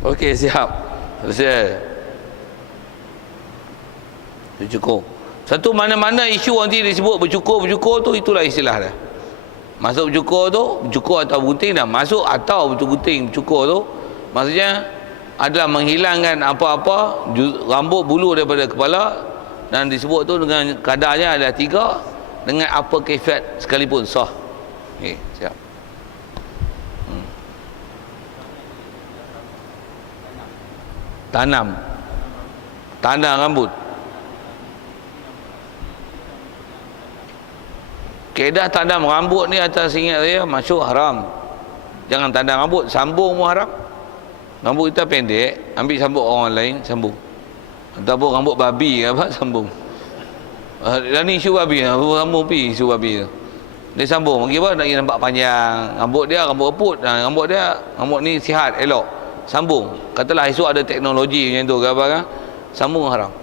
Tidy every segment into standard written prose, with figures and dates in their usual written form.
Okey, siap. Selesai. Bercukur. Satu mana-mana isu nanti disebut bercukur tu, itulah istilah dia. Masuk bercukur tu, bercukur atau gunting dah. Masuk atau gunting bercukur tu, maksudnya adalah menghilangkan apa-apa rambut bulu daripada kepala, dan disebut tu dengan kadarnya adalah 3 dengan apa kaifiat sekalipun sah. Okey, siap. Tanam rambut. Kaedah tanam rambut ni atas ingat saya masuk haram. Jangan tanam rambut, sambung pun haram. Rambut kita pendek, ambil sambung orang lain, sambung. Ataupun rambut babi apa, sambung. Dan ni isu babi, sambung pi isu babi tu. Dia sambung, bagi apa? Nak nampak panjang. Rambut dia rambut reput, rambut ni sihat, elok. Sambung. Katalah esok ada teknologi macam tu ke apa kan? Sambung haram.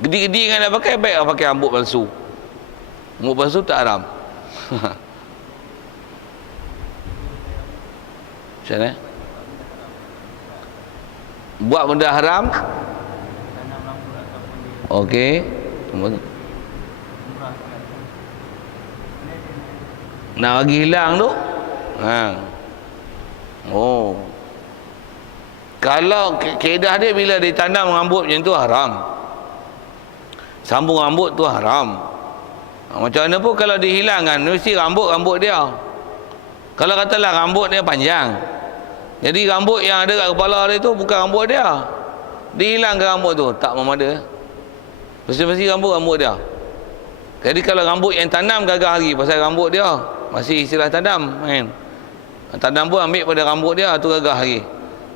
Gedi-gedi kan nak pakai, baik pakai rambut palsu. Rambut palsu tak haram. Macam mana? Buat benda haram. Okey. Nak bagi hilang tu. Oh. Kalau kaedah dia bila ditanam rambut macam tu haram. Sambung rambut tu haram. Macam mana pun kalau dihilangkan mesti rambut dia. Kalau katalah rambut dia panjang, jadi rambut yang ada kat kepala dia tu bukan rambut dia, dihilangkan rambut tu, tak memada. Mesti rambut dia. Jadi kalau rambut yang tanam gagah lagi pasal rambut dia masih istilah tanam kan. Tanam pun ambil pada rambut dia tu gagah lagi.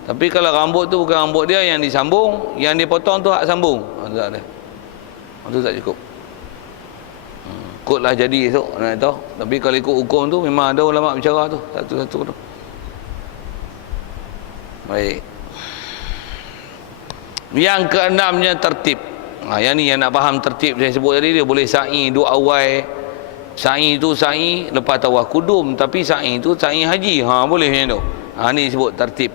Tapi kalau rambut tu bukan rambut dia, yang disambung, yang dipotong tu hak sambung, tak ada. Itu tak cukup. Kod lah jadi esok nak tahu. Tapi kalau ikut hukum tu memang ada ulama bicara tu, satu-satu tu. Baik. Yang keenamnya tertib. Yang ni yang nak faham tertib saya sebut tadi, dia boleh sa'i dua awal. Sa'i tu sa'i lepas tawaf kudum, tapi sa'i tu sa'i haji. Boleh macam tu. Ni disebut tertib.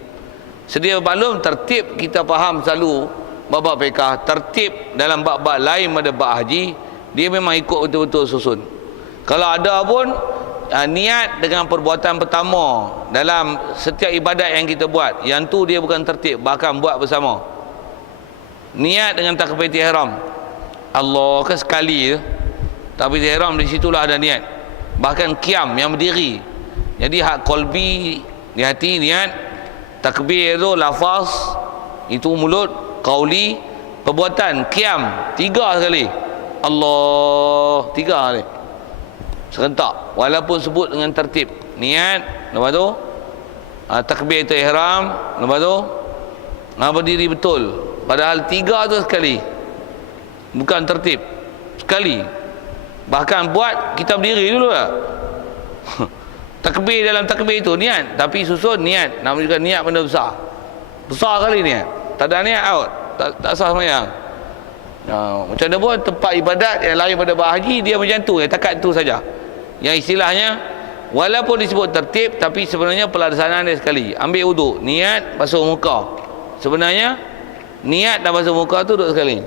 Sedia maklum tertib kita faham selalu bab-bab fiqh. Tertib dalam bab-bab lain pada bab haji, dia memang ikut betul-betul susun. Kalau ada pun niat dengan perbuatan pertama dalam setiap ibadat yang kita buat, yang tu dia bukan tertib, bahkan buat bersama. Niat dengan takbiratul ihram, Allah ke sekali je, takbiratul ihram di situlah ada niat. Bahkan qiyam yang berdiri, jadi hak qalbi di hati niat, takbir tu lafaz itu mulut, qauli perbuatan, qiyam 3 sekali, Allah 3 kali serentak, walaupun sebut dengan tertib. Niat, lepas tu takbiratul ihram, lepas tu berdiri betul, padahal 3 tu sekali, bukan tertib sekali. Bahkan buat kita berdiri dulu lah. Takbir dalam takbir itu niat, tapi susun niat, nama juga niat benda besar kali niat. Tak ada niat out, tak sah sembahyang. Macam mana pun tempat ibadat yang lain pada bab haji, dia macam tu, takat tu saja. Yang istilahnya walaupun disebut tertib, tapi sebenarnya pelaksanaan dia sekali. Ambil wuduk, niat, basuh muka. Sebenarnya niat dan basuh muka tu duduk sekali.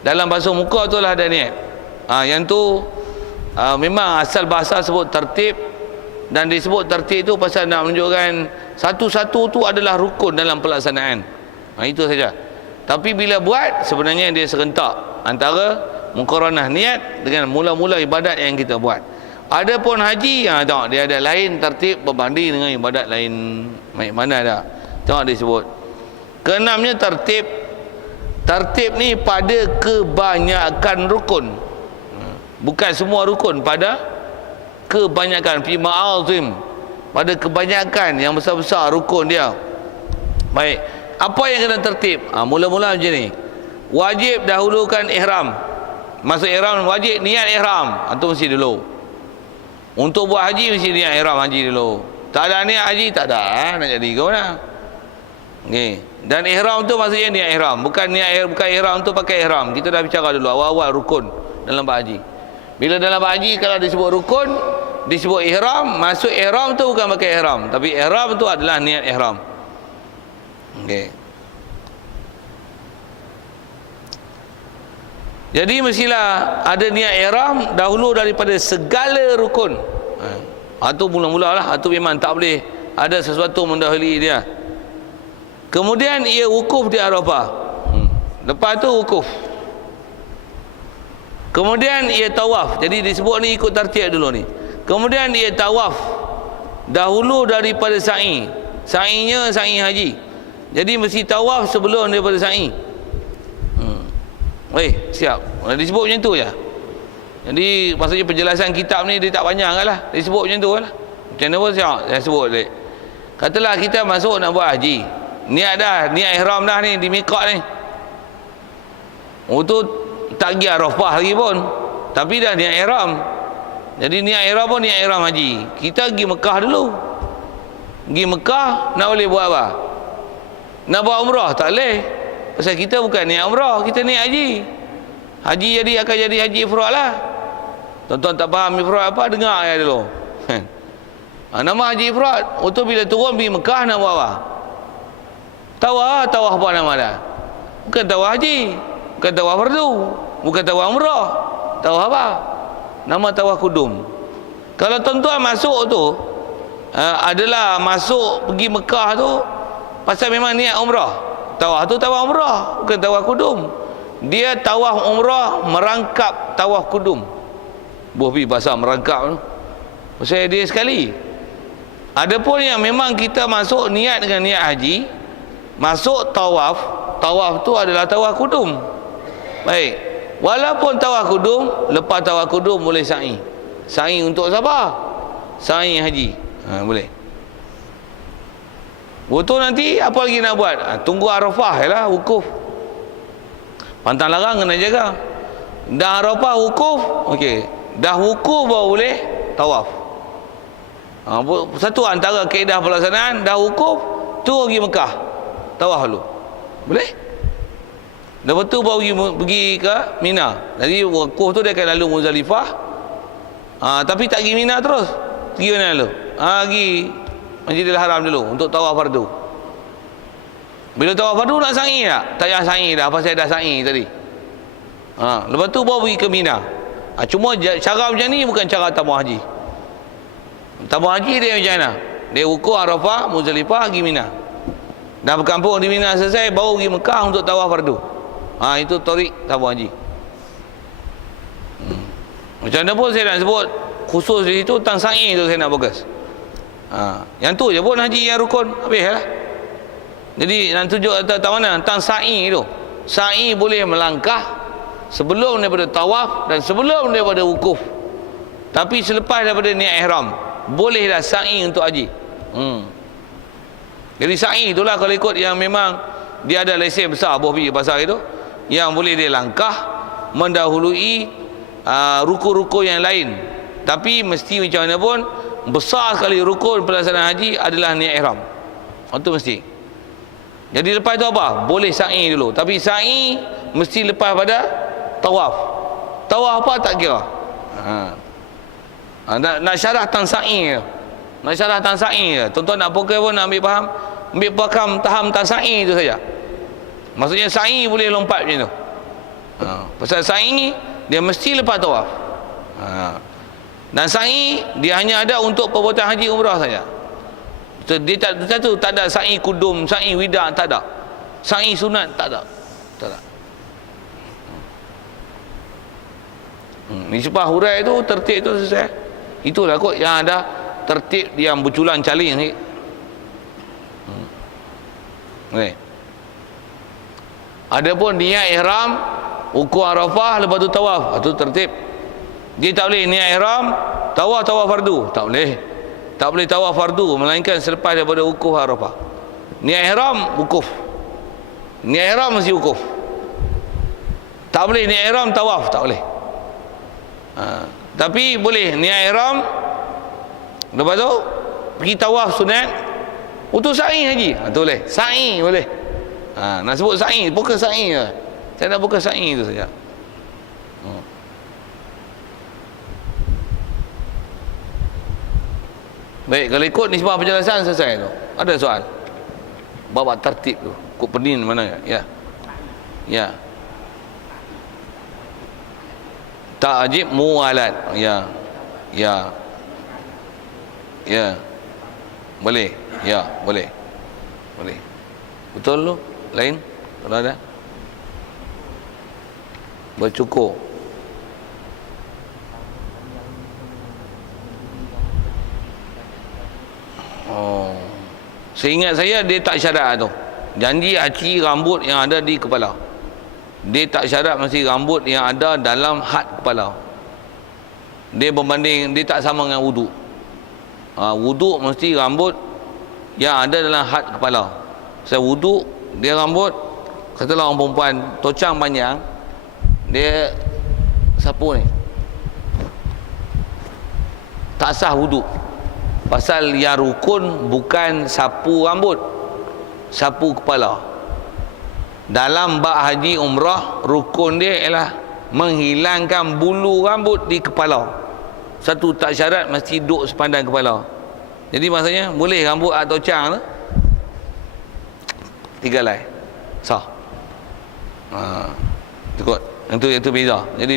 Dalam basuh muka tu lah ada niat. Yang tu memang asal bahasa sebut tertib, dan disebut tertib tu pasal nak menunjukkan satu-satu tu adalah rukun dalam pelaksanaan. Itu saja. Tapi bila buat sebenarnya dia serentak antara muqaranah niat dengan mula-mula ibadat yang kita buat. Adapun haji, tengok dia ada lain tertib berbanding dengan ibadat lain. Mana ada? Tengok dia sebut. Keenamnya tertib. Tertib ni pada kebanyakan rukun. Bukan semua rukun, pada kebanyakan, fi ma'azim, pada kebanyakan yang besar-besar rukun dia. Baik, apa yang kena tertib? Mula-mula macam ni. Wajib dahulukan ihram. Masuk ihram wajib niat ihram. Itu mesti dulu. Untuk buat haji mesti niat ihram haji dulu. Tak ada niat haji tak ada, nak jadi ke mana? Okey. Dan ihram tu maksudnya niat ihram, bukan ihram tu pakai ihram. Kita dah bicara dulu awal-awal rukun dalam bab haji. Bila dalam haji kalau disebut rukun, disebut ihram, masuk ihram tu bukan pakai ihram, tapi ihram tu adalah niat ihram. Okey. Jadi mestilah ada niat ihram dahulu daripada segala rukun. Itu mula-mula lah. Itu memang tak boleh ada sesuatu mendahului dia. Kemudian ia wukuf di Arafah. Lepas tu wukuf. Kemudian ia tawaf. Jadi disebut ni ikut tartib dulu ni. Kemudian ia tawaf dahulu daripada sa'i. Sa'inya sa'i haji. Jadi mesti tawaf sebelum daripada sa'i. Siap. Disebut macam tu je. Jadi maksudnya penjelasan kitab ni dia tak panjang lah. Disebut macam tu lah. Macam mana pun saya sebut dia. Katalah kita masuk nak buat haji. Niat dah, niat ihram dah ni di miqat ni. Tu tak pergi Arafah lagi pun. Tapi dah niat ihram. Jadi niat ihram pun niat ihram haji. Kita pergi Mekah dulu. Pergi Mekah nak boleh buat apa? Nak buat umrah tak boleh. Pasal kita bukan niat umrah, kita niat haji. Haji akan jadi haji ifrad lah. Tuan-tuan tak faham ifrad apa, dengar ya dulu. Nama haji ifrad. Tu bila turun pergi Mekah nak buat apa? Tawaf apa nama dah? Bukan tawaf haji, bukan tawaf fardu, bukan tawaf umrah. Tawaf apa? Nama tawaf kudum. Kalau tuan-tuan masuk tu adalah masuk pergi Mekah tu pasal memang niat umrah. Tawaf tu tawaf umrah, bukan tawaf kudum. Dia tawaf umrah merangkap tawaf kudum. Bohbi bahasa merangkap tu. Pasal dia sekali. Adapun yang memang kita masuk niat dengan niat haji, masuk tawaf, tawaf tu adalah tawaf kudum. Baik. Walaupun tawaf kudum, lepas tawaf kudum boleh sa'i. Sa'i untuk siapa? Sa'i haji. Boleh. Betul nanti apa lagi nak buat? Tunggu Arafah lah, wukuf. Pantang larang kena jaga. Dah Arafah wukuf, okey. Dah wukuf baru boleh tawaf. Satu antara kaedah pelaksanaan, dah wukuf, tu pergi Mekah. Tawaf dulu. Boleh? Lepas tu baru pergi ke Mina. Jadi wukuf tu dia akan lalu Muzdalifah. Tapi tak pergi Mina terus. Pergi mana dulu? Pergi Masjidil Haram dulu untuk tawaf fardu. Bila tawaf fardu nak sa'i tak? Tak payah sa'i dah, pasal dah sa'i tadi. Lepas tu baru pergi ke Mina. Cuma cara macam ni bukan cara tamu haji. Tamu haji dia macam mana? Dia wukuf Arafah, Muzdalifah, pergi Mina. Dah berkampung di Mina selesai, baru pergi Mekah untuk tawaf fardu. Itu tarik tamu haji. Macam mana pun saya nak sebut khusus di situ, tentang sa'i tu saya nak fokus. Yang tu je pun haji yang rukun, habis lah. Jadi nak tunjuk tak mana tentang sa'i tu. Sa'i boleh melangkah sebelum daripada tawaf dan sebelum daripada wukuf. Tapi selepas daripada niat ihram, boleh dah sa'i untuk haji. Jadi sa'i itulah kalau ikut yang memang dia ada lesen besar bohbi pasal itu, yang boleh dia langkah mendahului rukun-rukun yang lain. Tapi mesti macam mana pun besar sekali rukun pelaksanaan haji adalah niat ihram. Itu mesti. Jadi lepas tu apa? Boleh sa'i dulu. Tapi sa'i mesti lepas pada tawaf. Tawaf apa tak kira. Nak syarah tentang sa'i. Nak syarah tentang sa'i. Tuan-tuan nak fokus pun nak ambil faham. Ambil faham tentang sa'i tu saja. Maksudnya sa'i boleh lompat macam tu. Pasal sa'i dia mesti lepas tawaf. Dan sa'i dia hanya ada untuk perbuatan haji umrah saja. Dia tak ada sa'i kudum, sa'i wida, tak ada. Sa'i sunat tak ada. Tak ada. Nisbah hurai tu tertib tu selesai. Itulah kot yang ada tertib yang berculang caling ni. Adapun niat ihram, wukuf Arafah, lepas tu tawaf, itu tertib. Dia tak boleh niat ihram, tawaf fardu, tak boleh. Tak boleh tawaf fardu melainkan selepas daripada wukuf Arafah. Niat ihram wukuf. Niat ihram mesti wukuf. Tak boleh niat ihram tawaf, tak boleh. Tapi boleh niat ihram, lepas tu pergi tawaf sunat, untuk sa'i haji. Tu boleh. Sa'i boleh. Nak sebut sa'i, bukan sa'i je. Saya nak bukan sa'i tu saja. Baik, kalau ikut nisbah penjelasan selesai tu. Ada soal? bawa tertib tu. Kok penin mana ya. Ya. Ta'jib muwalat. Ya. Ya. Ya. Boleh. Ya, boleh. Boleh. Betul lu? Lain? Kalau ada? Bercukur. Oh. Seingat saya dia tak syarat tu. Janji aci rambut yang ada di kepala. Dia tak syarat mesti rambut yang ada dalam had kepala. Dia berbanding, dia tak sama dengan wuduk. Wuduk mesti rambut yang ada dalam had kepala. Saya wuduk, dia rambut, katalah orang perempuan tocang panjang, dia sapu ni, tak sah wuduk. Pasal yang rukun bukan sapu rambut, sapu kepala. Dalam bab haji umrah, rukun dia ialah menghilangkan bulu rambut di kepala. Satu, tak syarat mesti duduk sepandang kepala. Jadi maksudnya boleh rambut atau cang tu 3 helai sah. Cukup. Itu beza. Jadi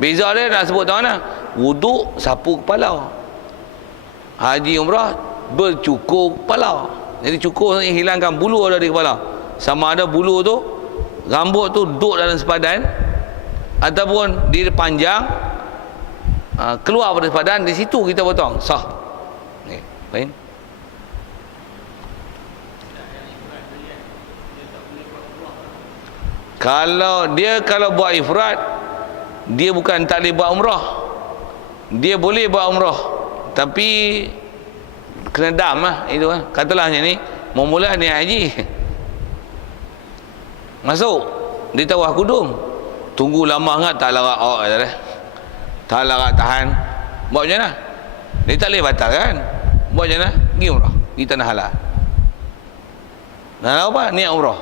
beza dia nak sebut tahu mana? Wuduk sapu kepala. Haji umrah bercukur kepala. Jadi cukur hilangkan bulu ada di kepala. Sama ada bulu tu, rambut tu duduk dalam sepadan ataupun dia panjang keluar pada sepadan, di situ kita potong. Sah. Ni, lain. Kalau buat ifrat, dia bukan tak boleh buat umrah. Dia boleh buat umrah, tapi kena dam lah itu kan. Katalah macam ni, mula niat haji, masuk dia tawaf kudum, tunggu lama sangat tak larat tak larat tahan, buat macam mana? Dia tak boleh batalkan. Buat macam mana? Pergi umrah, pergi tanah halal. Nah, apa? Niat umrah.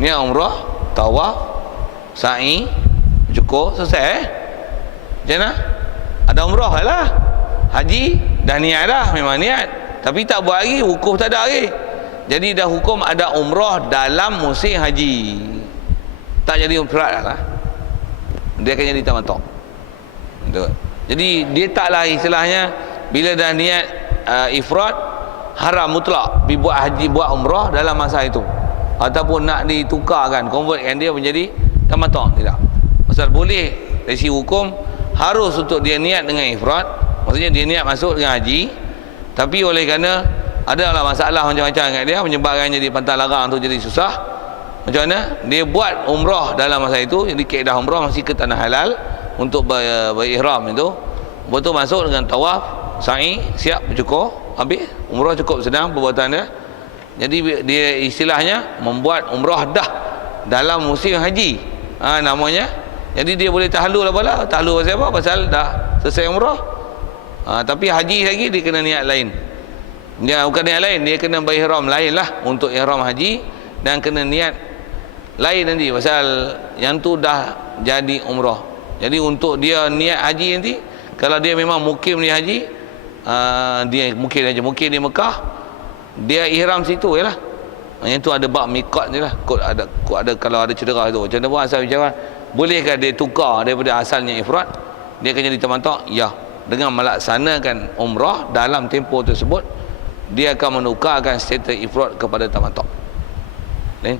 Niat umrah, tawaf, sa'i, cukur, selesai. Macam mana? Ada umrah lah. Haji dah niat dah, memang niat. Tapi tak buat lagi, wukuf tak ada lagi. Jadi dah hukum ada umrah dalam musim haji. Tak jadi ifrat lah. Dia akan jadi tamattu. Jadi dia taklah istilahnya bila dah niat ifrat, haram mutlak buat haji, buat umrah dalam masa itu. Ataupun nak ditukarkan, convertkan dia menjadi tamattu, tidak. Pasal boleh dari sisi hukum harus untuk dia niat dengan ifrat, maksudnya dia niat masuk dengan haji, tapi oleh kerana adalah masalah macam-macam kat dia menyebabkan jadi pantang larang tu jadi susah. Macam mana? Dia buat umrah dalam masa itu. Jadi kaedah umrah masih ke tanah halal untuk berihram itu. Betul masuk dengan tawaf, sa'i, siap bercukur, habis umrah cukup senang perbuatan dia. Jadi dia istilahnya membuat umrah dah dalam musim haji. Namanya. Jadi dia boleh tahlul apalah. Tahlul pasal apa? Pasal dah selesai umrah. Tapi haji lagi dia kena niat lain. Dia bukan niat lain, dia kena berihram lain lah untuk ihram haji, dan kena niat lain nanti pasal yang tu dah jadi umrah. Jadi untuk dia niat haji nanti, kalau dia memang mukim dia haji, dia mukim di Mekah, dia ihram situ je lah. Yang tu ada bab miqat je lah. Kod ada kalau ada cedera tu. Macam mana pun asal bicara, bolehkah dia tukar daripada asalnya ifrat, dia akan jadi tamattu? Ya. Dengan melaksanakan umrah dalam tempoh tersebut, dia akan menukarkan status ifrat kepada tamattu. Lain?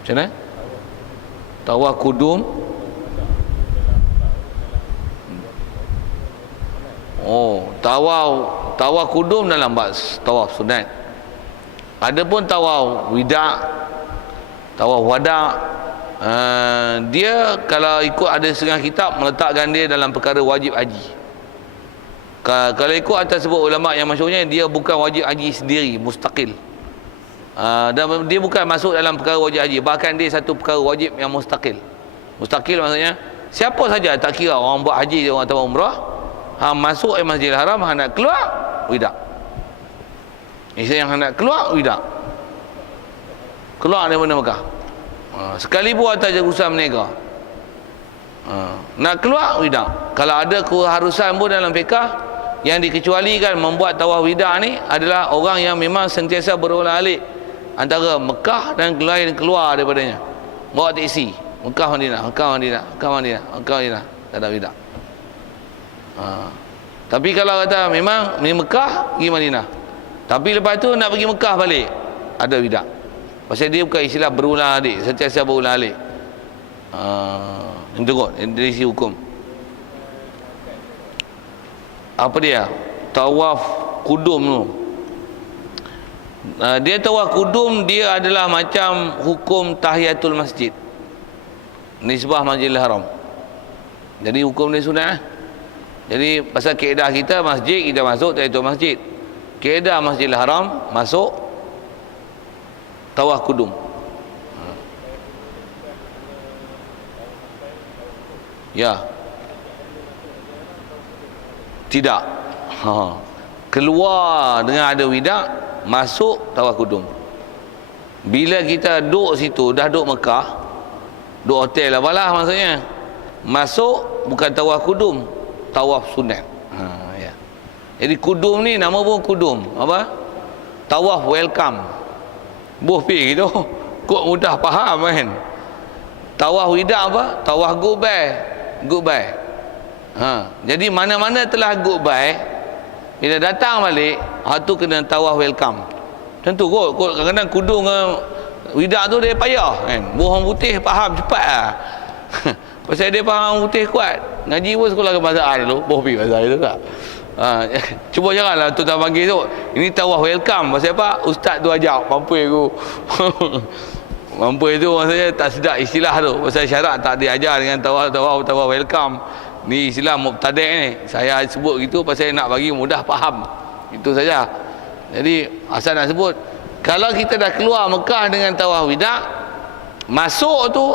Macam mana? Tawaf kudum. Oh, tawaf kudum dalam bas tawaf sunat. Adapun tawaf wada, dia kalau ikut ada setengah kitab meletakkan dia dalam perkara wajib haji. Kalau ikut atas sebut ulama yang masyhurnya, dia bukan wajib haji sendiri, mustaqil. Dan dia bukan masuk dalam perkara wajib haji, bahkan dia satu perkara wajib yang mustaqil. Mustaqil maksudnya siapa saja, tak kira orang buat haji atau umrah, masuk Masjidil Haram, nak keluar wida. Yang nak keluar wida, keluar daripada Mekah, sekalipun atas jurusan mereka, nak keluar wida. Kalau ada keharusan pun dalam fiqah yang dikecualikan membuat tawaf wida ni adalah orang yang memang sentiasa berulang-alik antara Mekah dan keluar daripadanya. Bawa teksi Mekah Madinah, Mekah Madinah, Mekah Madinah, Mekah Madinah, tak ada wida. Tapi kalau kata memang ni Mekah pergi Madinah, tapi lepas tu nak pergi Mekah balik, ada wida. Pasal dia bukan istilah berulang-alik, sentiasa berulang-alik. Itu kot dari sisi hukum. Apa dia? Tawaf kudum tu. Dia tawaf kudum, dia adalah macam hukum tahiyatul masjid, nisbah Masjidil Haram. Jadi hukum dia sunat. Jadi pasal kaedah kita masjid, kita masuk tahiyatul masjid. Kaedah Masjidil Haram masuk tawaf kudum. Ya. Tidak. Keluar dengan ada wida, masuk tawaf kudum. Bila kita duduk situ, dah duduk Mekah, duduk hotel apalah maksudnya, masuk bukan tawaf kudum, tawaf sunat. Ya. Jadi kudum ni nama pun kudum. Apa? Tawaf welcome. Boh pi gitu. Kok mudah faham kan? Tawaf wida apa? Tawaf goodbye. Goodbye. Jadi mana-mana telah goodbye, bila datang balik, tu kena tawaf welcome. Tentu kot kadang-kadang kudung dengan wida tu dia payah kan. Orang putih faham cepat lah. Pasal dia faham putih kuat. Ngaji pun sekolah ke bazar dulu. Boh pi bazar itu tak. Cuba janganlah tu tak panggil tu. Ini tawaf welcome. Pasal apa? Ustaz tu ajak. Mampu aku. Mampu itu maksudnya tak sedap istilah tu. Pasal syarat tak diajar dengan tawaf welcome. Ni istilah mubtadi' ni. Saya sebut gitu pasal nak bagi mudah faham. Itu saja. Jadi asal nak sebut, kalau kita dah keluar Mekah dengan tawaf wida, masuk tu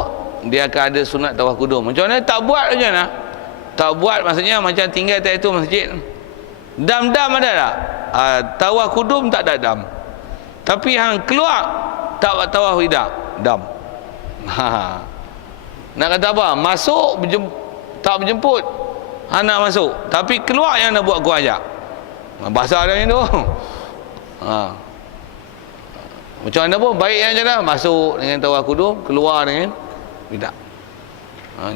dia akan ada sunat tawaf kudum. Macam mana tak buat macam mana? Tak buat maksudnya macam tinggal tu masjid. Dam-dam ada tak? Tawaf kudum tak ada dam. Tapi hang keluar tak buat tawaf wida, dam. Nak kata apa? Masuk tak berjemput, anak masuk, tapi keluar yang nak buat gua ajak. Bahasa dia tu. Macam mana pun baik yang macam masuk dengan tawaf kudum, keluar dengan wida.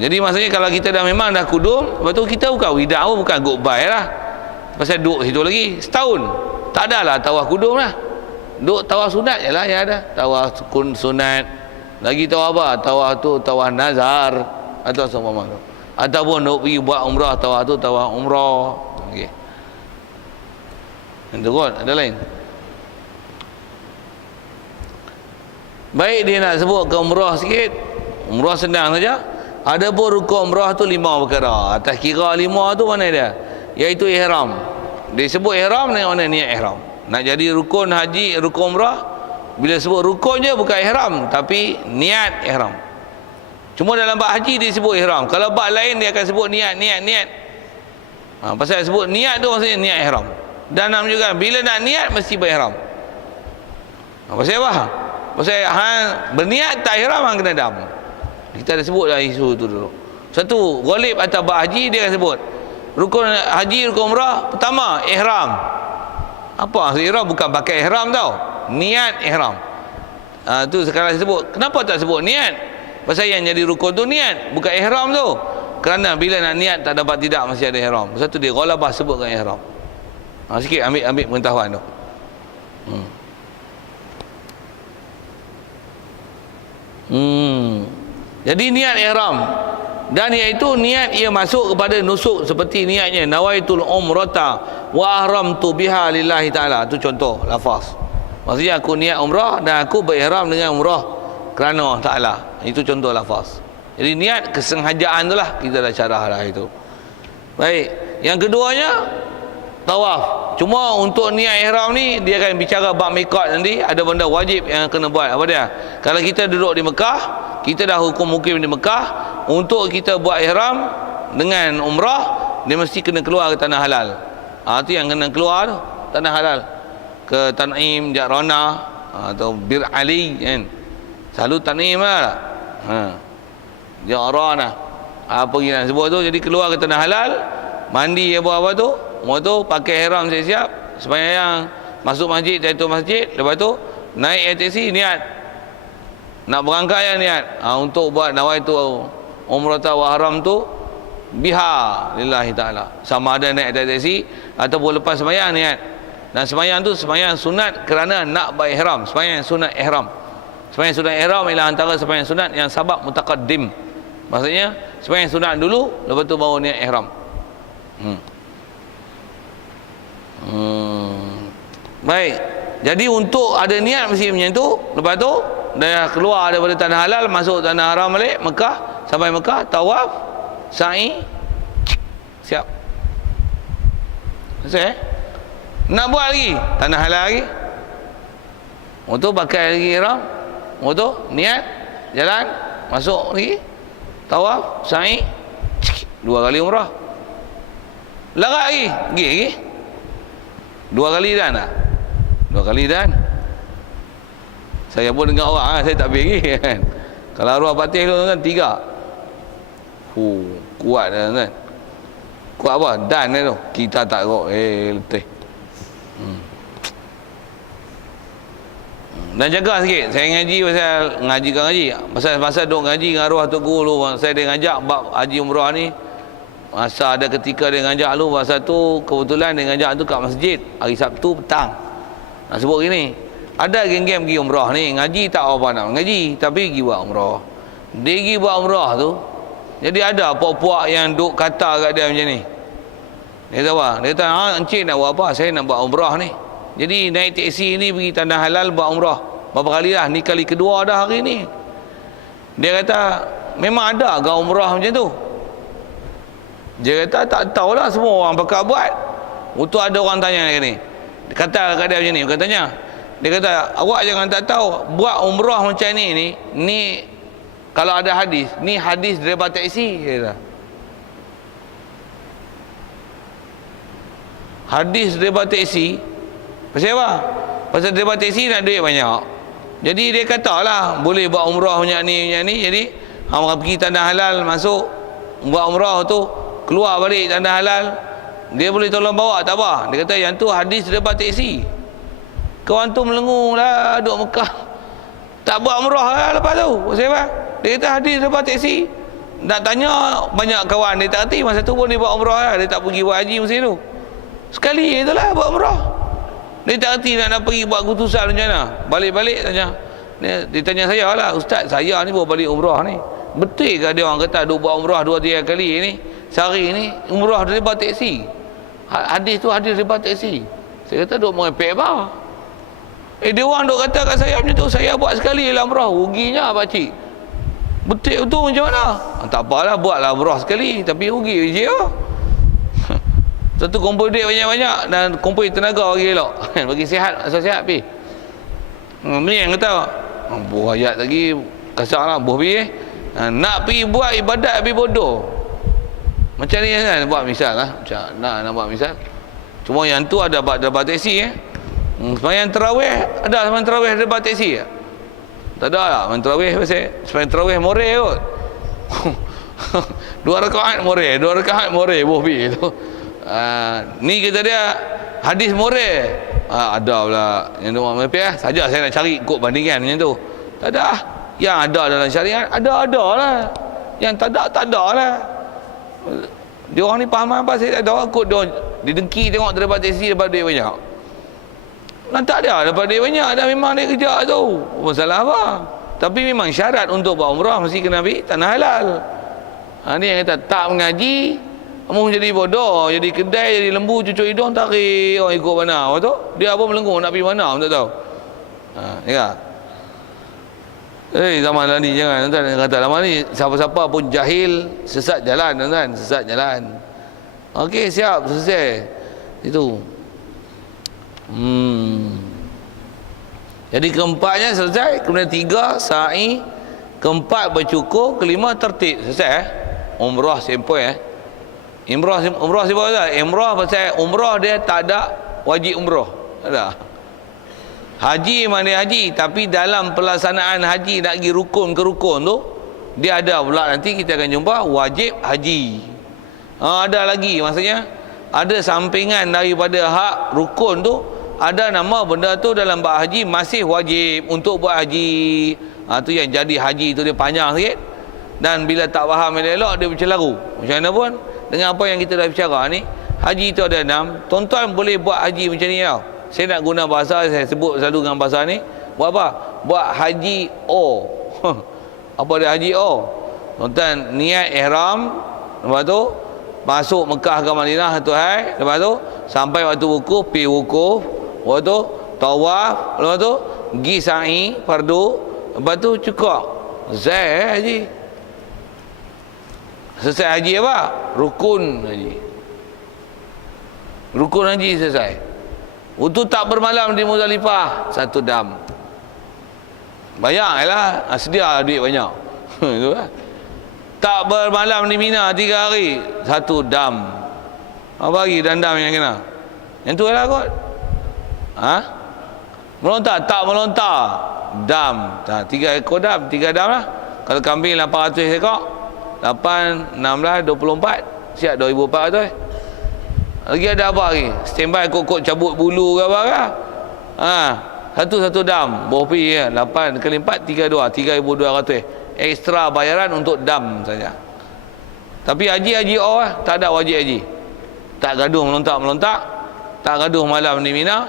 Jadi maksudnya kalau kita dah memang dah kudum, lepas tu kita bukan wida pun, bukan goodbye lah. Pasal duduk situ lagi setahun, tak adalah tawaf kudum lah. Duduk tawaf sunat je lah yang ada. Tawaf sunat. Lagi tawaf apa? Tawaf tu tawaf nazar atau semua tu. Ataupun nak pergi buat umrah, tawaf tu tawaf umrah. Okey. Itu kot, ada lain. Baik, dia nak sebut ke umrah sikit. Umrah senang saja. Ada pun rukun umrah tu 5 perkara. Atas kira 5 tu mana dia? Iaitu ihram. Dia sebut ihram dengan mana niat ihram. Nak jadi rukun haji, rukun umrah, bila sebut rukun je bukan ihram, tapi niat ihram. Cuma dalam bab haji dia sebut ihram. Kalau bab lain dia akan sebut niat. Pasal sebut niat tu maksudnya niat ihram. Dan nak menunjukkan bila nak niat mesti berihram. Pasal apa? Pasal hang berniat tak ihram hang kena dam. Kita dah sebut dah isu tu dulu. Satu, ghalib atau bab haji dia akan sebut rukun haji, rukun umrah, pertama ihram. Apa maksud ihram? Bukan pakai ihram tau. Niat ihram. Tu sekarang sebut. Kenapa tak sebut niat? Pasal yang jadi rukun tu niat, bukan ihram tu. Kerana bila nak niat tak dapat tidak mesti ada ihram. Pasal tu dia ghalabah sebutkan ihram. Sikit ambil pengetahuan tu. Jadi niat ihram, dan iaitu niat ia masuk kepada nusuk seperti niatnya nawaitul umrata wa ahramtu biha lillahi taala. Tu contoh lafaz. Maksudnya aku niat umrah dan aku berihram dengan umrah kerana taala. Itu contoh lafaz. Jadi niat kesengajaan tu lah, kita dah syarah lah itu. Baik, yang keduanya tawaf. Cuma untuk niat ihram ni dia akan bicara bab miqat nanti. Ada benda wajib yang kena buat. Apa dia? Kalau kita duduk di Mekah, kita dah hukum-hukum di Mekah, untuk kita buat ihram dengan umrah, dia mesti kena keluar ke tanah halal. Itu yang kena keluar tu, tanah halal. Ke Tanim, Jakrana, atau Bir Ali kan. Selalu Tanim lah. Jakrana. Apa yang nak sebut tu, jadi keluar ke tanah halal, mandi apa tu, Lepas tu pakai ihram siap-siap, sembahyang, masuk masjid, tahiyatul masjid, lepas tu naik taksi, niat nak berangkat ya, niat untuk buat nawaitu umrah wa haram tu biha lillahi taala, sama ada naik taksi ataupun lepas sembahyang niat. Dan sembahyang tu sembahyang sunat kerana nak berihram, sembahyang sunat ihram. Sembahyang sunat ihram ialah antara sembahyang sunat yang sabab mutaqaddim. Maksudnya sembahyang sunat dulu, lepas tu baru niat ihram. Baik. Jadi untuk ada niat mesti macam tu. Lepas tu dah keluar daripada tanah halal, masuk tanah haram balik Mekah, sampai Mekah tawaf, sa'i, siap. Selesai. Nak buat lagi tanah halal lagi. Untuk pakai lagi ihram. Untuk niat jalan, masuk lagi tawaf, sa'i, 2 kali umrah. Larat lagi, pergi lagi 2 kali dah nak. 2 kali dah. Saya pun dengar orang, saya tak pergi kan. Kalau arwah patih tu kan 3. Kuat dah kan. Kuat apa? Dan dia tu. Kita tak kok. Letih. Dan jaga sikit. Saya ngaji pasal duk ngaji dengan arwah Tok Guru lu. Saya dia ngajak bab haji umrah ni. Masa ada ketika dia ngajak lu, masa tu kebetulan dia ngajak tu kat masjid hari Sabtu petang. Nak sebut gini, ada geng-geng pergi umrah ni, ngaji tak apa nak ngaji, tapi pergi buat umrah. Dia pergi buat umrah tu, jadi ada puak-puak yang duk kata kat dia macam ni. Dia kata apa? Dia kata, encik nak buat apa? Saya nak buat umrah ni. Jadi naik teksi ni pergi tanah halal buat umrah. Berapa kali dah? Ni kali kedua dah hari ni. Dia kata, memang ada ke umrah macam tu? Dia kata, tak tahulah, semua orang pakai buat. Untuk ada orang tanya ni. Dia kata kat dia macam ni, bukan tanya. Dia kata, awak jangan tak tahu, buat umrah macam ni kalau ada hadis, ni hadis daripada teksi. Dia kata, hadis daripada teksi. Pasal apa? Pasal daripada teksi nak duit banyak. Jadi dia katalah boleh buat umrah macam ni. Jadi orang pergi tanah halal, masuk buat umrah tu, keluar balik tanah halal, dia boleh tolong bawa, tak apa. Dia kata yang tu hadis daripada teksi. Kawan tu melengung lah, duduk Mekah, tak buat umrah lah lepas tu. Pasal apa? Dia kata hadis daripada teksi. Nak tanya banyak kawan, dia tak erti. Masa tu pun dia buat umrah lah, dia tak pergi buat haji masa tu. Sekali itulah buat umrah. Dia tak erti nak pergi buat keputusan macam mana. Balik-balik tanya. Dia tanya saya lah, Ustaz, saya ni baru balik umrah ni, betul ke dia orang kata duk buat umrah 2-3 kali ni, sehari ni umrah daripada teksi? Hadis tu hadis daripada teksi. Saya kata duk merepek apa? Dia orang duk kata kat saya macam tu, saya buat sekali lah umrah, ruginya pakcik. Betul tu macam mana? Tak apalah, buatlah umrah sekali, tapi rugi je lah. Satu kumpul duit banyak-banyak dan kumpul tenaga bagi elok. Bagi sihat, asal sihat pi. Ni yang kata, buah ayat lagi kasarlah, buah pi nak pergi buat ibadat pi bodoh. Macam ni kan, buat misal lah. Macam nak buat misal. Cuma yang tu ada dapat teksi sembahyang tarawih, ada sembahyang tarawih dapat teksi tak? Tak ada lah. Sembahyang tarawih pasal sembahyang tarawih more kot. 2 rakaat more buah pi tu. Ni kata dia hadis more. Ada pula yang tu orang merepek saja. Saya nak cari ikut bandingan macam tu. Tak ada. Yang ada dalam syariat ada lah. Yang tak ada lah. Dia orang ni faham apa saya tak tahu. Ikut dia dengki tengok dapat teksi dapat duit banyak. Tak ada dapat duit banyak, dah memang dia kerja tu. Masalah apa? Tapi memang syarat untuk buat umrah mesti kena pergi tanah halal. Ni yang kata tak mengaji, kamu jadi bodoh, jadi kedai, jadi lembu, cucuk hidung, tarik orang ikut mana. Apa tu? Dia apa melenggung nak pergi mana, tak tahu. Ya. Zaman ni jangan tuan kata lama ni siapa-siapa pun jahil, sesat jalan tuan, sesat jalan. Okey, siap, selesai. Itu. Jadi keempatnya selesai, kemudian 3 sa'i, keempat bercukur, kelima tertib, selesai umrah sempoi Umrah sebab apa? Umrah pasal umrah dia tak ada wajib umrah. Tak ada. Haji memang dia haji, tapi dalam pelaksanaan haji nak pergi rukun ke rukun tu, dia ada pula nanti kita akan jumpa wajib haji. Ada lagi, maksudnya ada sampingan daripada hak rukun tu, ada nama benda tu dalam bab haji masih wajib untuk buat haji. Tu yang jadi haji tu dia panjang sikit. Dan bila tak faham elok dia bercelaru. Macam mana pun dengan apa yang kita dah bicara ni, haji tu ada 6. Tuan-tuan boleh buat haji macam ni tau. Saya nak guna bahasa, saya sebut selalu dengan bahasa ni. Buat apa? Buat haji O. Apa dia haji O? Tuan-tuan niat ihram, lepas tu masuk Mekah ke Madinah tu hai, lepas tu sampai waktu wukuf, pi wukuf, lepas tu tawaf, lepas tu pergi sa'i fardu, lepas tu cukup. Zai haji. Selesai haji apa? Rukun haji. Rukun haji selesai. Untuk tak bermalam di Muzdalifah, 1 dam. Bayarlah, sedia duit banyak. Itu lah. Tak bermalam di Mina 3 hari, 1 dam. Apa lagi dam yang kena? Yang tu lah kot. Melontar, tak melontar, dam. 3 ekor dam, 3 dam lah. Kalau kambing 800 ekor, 8, 16, 24, siap 2,400. Lagi ada apa lagi? Standby kok cabut bulu ke apa ke? Satu dam. Bopi ya, 8 kali 4, 32, 3,200. Ekstra bayaran untuk dam saja. Tapi haji O lah, tak ada wajib haji. Tak gaduh melontak, tak gaduh malam di Mina,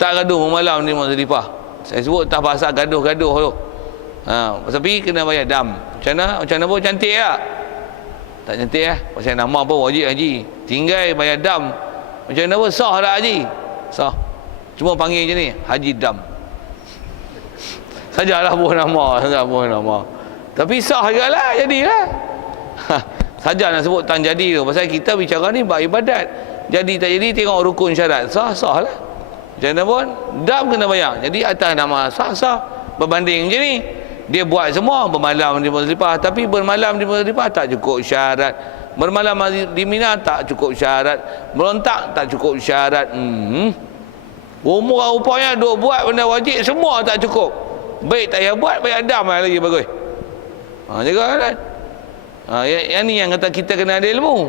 tak gaduh malam di Muzdalifah. Saya sebut tak pasal gaduh-gaduh tu. Tapi kena bayar dam. Macam mana pun cantik tak? Tak cantik pasal nama apa wajib haji. Tinggal bayar dam. Macam mana pun sah tak haji? Sah. Cuma panggil je ni haji dam. Sajalah buah nama. Tapi sah jugalah, jadilah. Saja nak sebut tak jadi tu. Pasal kita bicara ni bab ibadat. Jadi tak jadi tengok rukun syarat. Sah lah. Macam mana pun dam kena bayar. Jadi atas nama sah. Berbanding macam ni. Dia buat semua bermalam di Muzdalifah, tapi bermalam di Muzdalifah tak cukup syarat. Bermalam di Mina tak cukup syarat. Melontak tak cukup syarat. Umur rupanya duk buat benda wajib semua tak cukup. Baik tak payah buat, bayar dam lagi bagus. Jaga kan. Yang ni yang kata kita kena ada ilmu.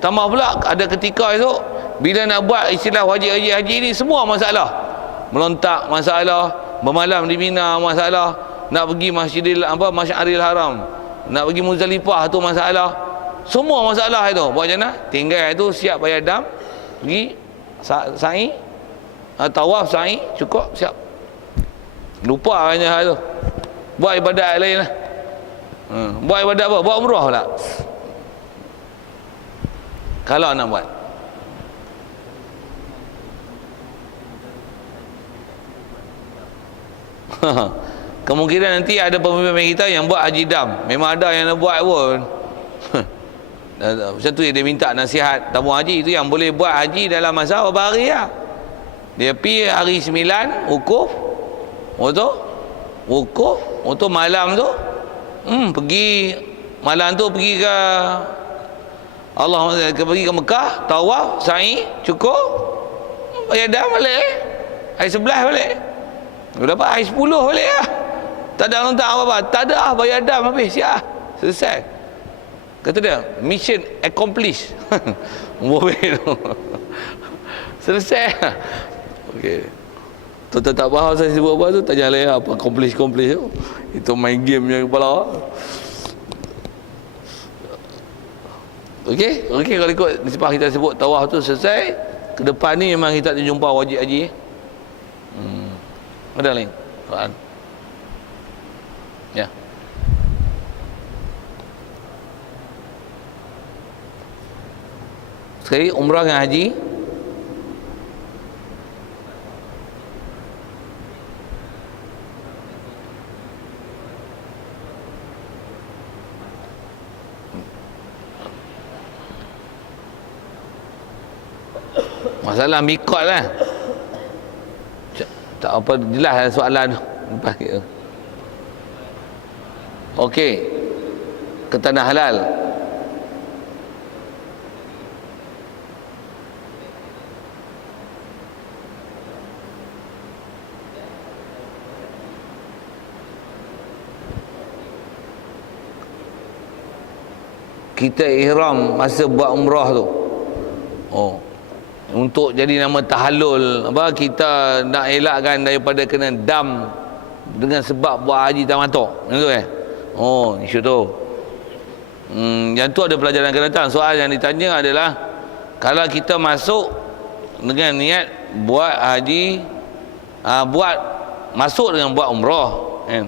Tambah pula ada ketika esok bila nak buat istilah wajib haji ni semua masalah. Melontak masalah, bermalam di Mina masalah, nak pergi Masyaril Haram, nak pergi Muzdalifah tu masalah. Semua masalah itu. Buat macam mana? Tinggal itu siap bayar dam, pergi sa'i, tawaf sa'i, cukup, siap. Lupa hanya hal tu. Buat ibadat lain lah. Buat ibadat apa? Buat umrah pula. Kalau nak buat. Kemungkinan nanti ada pemimpin kita yang buat haji dam. Memang ada yang nak buat pun. Macam tu dia minta nasihat tamu haji itu yang boleh buat haji dalam masa berapa hari lah. Dia pergi hari 9 wukuf. Untuk malam tu pergi malam tu pergi ke pergi ke Mekah, tawaf, sa'i, cukup. Bayar dam balik. Hari 11 balik. Dapat hari 10 balik lah. Tak ada lontak apa-apa. Tak ada bayar dam habis. Siap. Selesai. Kata dia, mission accomplished. Boleh tu. Selesai. Okey. Tu tak faham saya sebut apa tu, tanya lah apa accomplish tu. Itu main game yang kepala. Okey, kalau ikut nisbah kita sebut tawaf tu selesai, ke depan ni memang kita tak jumpa wajib haji. Ada lain. Soalan. Ya. Sekali umrah dengan haji masalah mikot lah. Tak apa, jelas soalan tu. Lepas kita. Okey. Ke tanah halal. Kita ihram masa buat umrah tu. untuk jadi nama tahallul, apa, kita nak elakkan daripada kena dam dengan sebab buat haji tamatuk, yang tu oh, isu tu. Yang tu ada pelajaran akan datang. Soal yang ditanya adalah, kalau kita masuk dengan niat buat haji, masuk dengan buat umrah, kan?